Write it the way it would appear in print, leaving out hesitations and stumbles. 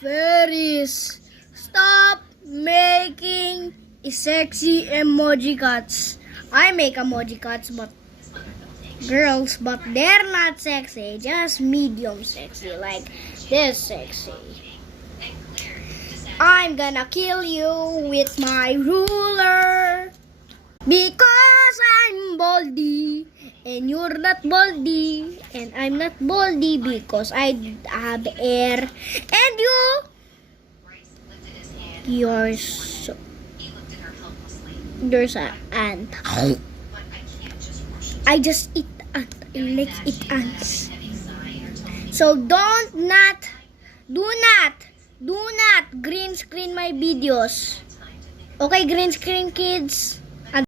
Fairies, stop making sexy emoji cuts. I make emoji cuts, but girls, but they're not sexy, just medium sexy, like this sexy. I'm gonna kill you with my ruler because I'm baldy and you're not baldy, and I'm not baldy because I have hair, and you're so, there's an ant. I just eat ant. I like eat ants. So do not green screen my videos. Okay, green screen kids.